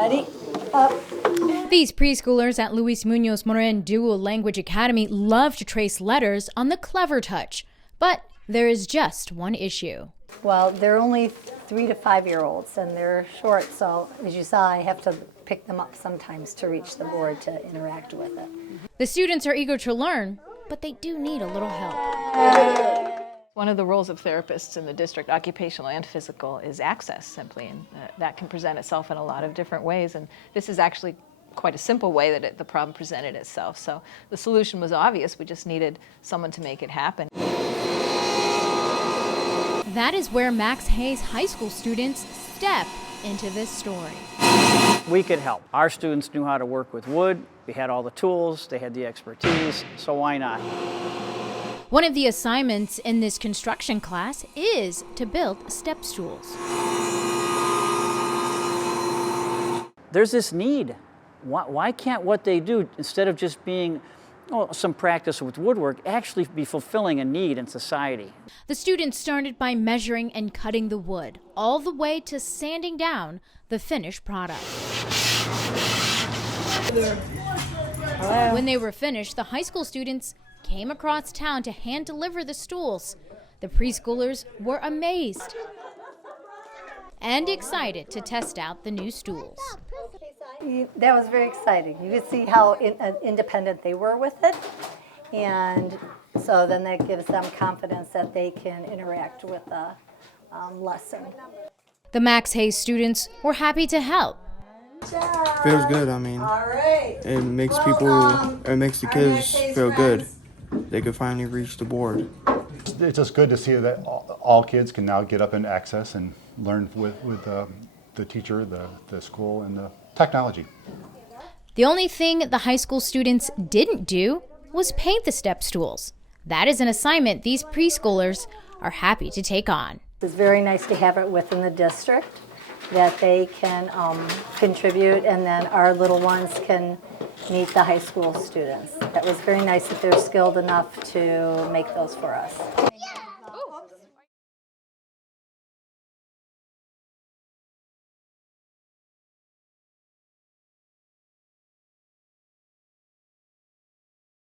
Ready? Up. These preschoolers at Luis Munoz Marin Dual Language Academy love to trace letters on the Clevertouch, but there is just one issue. Well, they're only 3 to 5 year olds and they're short, so as you saw, I have to pick them up sometimes to reach the board to interact with it. The students are eager to learn, but they do need a little help. One of the roles of therapists in the district, occupational and physical, is access simply, and that can present itself in a lot of different ways, and this is actually quite a simple way that the problem presented itself. So the solution was obvious, we just needed someone to make it happen. That is where Max Hayes High School students step into this story. We could help. Our students knew how to work with wood, we had all the tools, they had the expertise, so why not? One of the assignments in this construction class is to build step stools. There's this need. Why can't what they do, instead of just being some practice with woodwork, actually be fulfilling a need in society? The students started by measuring and cutting the wood, all the way to sanding down the finished product. When they were finished, the high school students came across town to hand deliver the stools. The preschoolers were amazed and excited to test out the new stools. That was very exciting. You could see how independent they were with it, and so then that gives them confidence that they can interact with the lesson. The Max Hayes students were happy to help. Feels good. I mean, it makes the kids feel good. They could finally reach the board. It's just good to see that all kids can now get up and access and learn with the teacher, the school, and the technology. The only thing the high school students didn't do was paint the step stools. That is an assignment these preschoolers are happy to take on. It's very nice to have it within the district, that they can contribute, and then our little ones can meet the high school students. That was very nice that they're skilled enough to make those for us.